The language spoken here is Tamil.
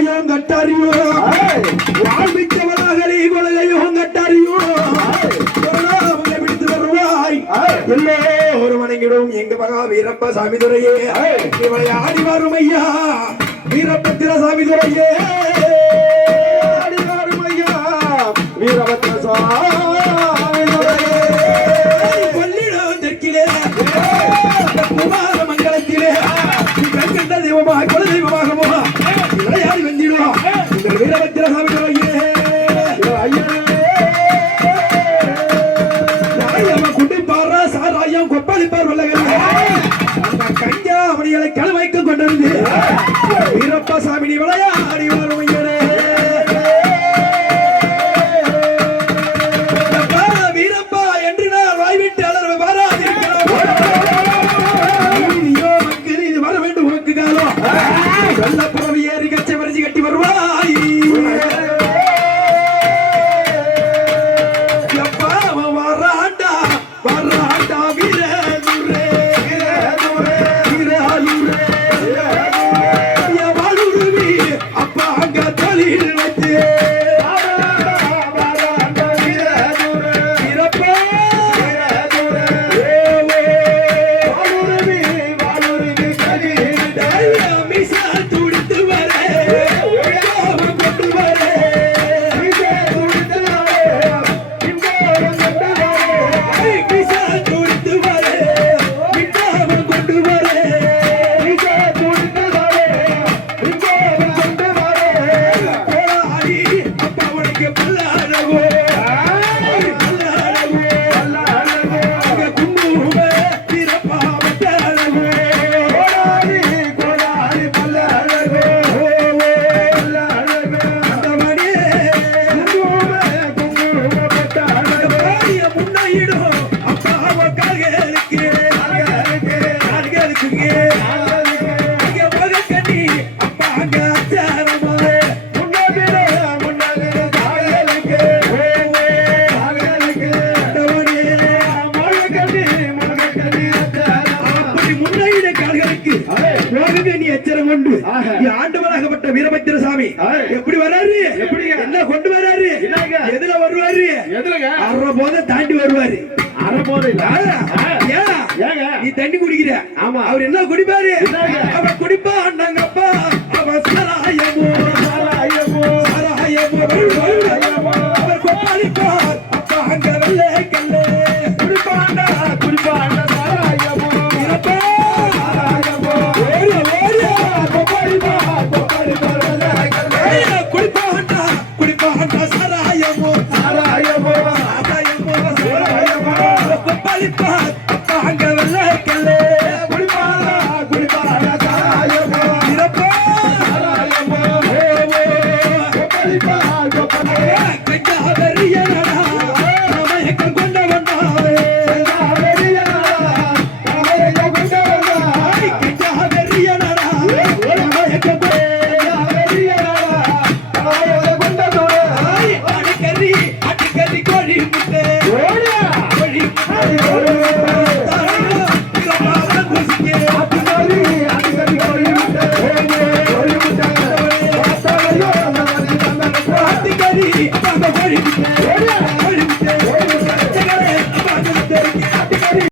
கொள்கையும் கட்டறியோ வாழ்விச்சவராகலி கொள்கையும் கட்டறியோ பிடித்து வருவாய் எல்லோரு வணங்கிடும் எங்க மகா வீரப்ப சாமி துறையே இவளை ஆடி வரும் ஐயா வீரபத்திர சாமி துறையே ஆடி வரும் ஐயா வீரபத்திர சாமி துறையே கொள்ளிடம் தெற்கிலே குமார மங்கலத்திலே கண்கண்ட தெய்வமாக குல தெய்வமாகவோ விளையாடி வந்திடுவோம் உங்கள் வீரபத்திர சாமி துறையே குண்டிப்பாரா சாராயம் கொப்பளிப்பார் கஞ்சா அவனிகளை கலவைக்கு கொண்டிருந்து வீரப்பா சாமி விளையாடி வரும் வீரப்பா என்று நான் வாய்விட்டு அலர்வை வராதிருக்கிறோம் மக்கள் இது வர வேண்டும் உனக்கு காலம் வெள்ள புறவி ஏறி கச்சை வரிசை கட்டி வருவாய் ஆண்டவராகப்பட்ட வீரபத்திர சாமி எப்படி வராரு என்ன கொண்டு வராரு எதுல வருவாரு அரை போத தாண்டி வருவாரு அரை போத நீ தண்ணி குடிக்கிற அவர் என்ன குடிப்பாரு அவர் குடிப்பா நாங்க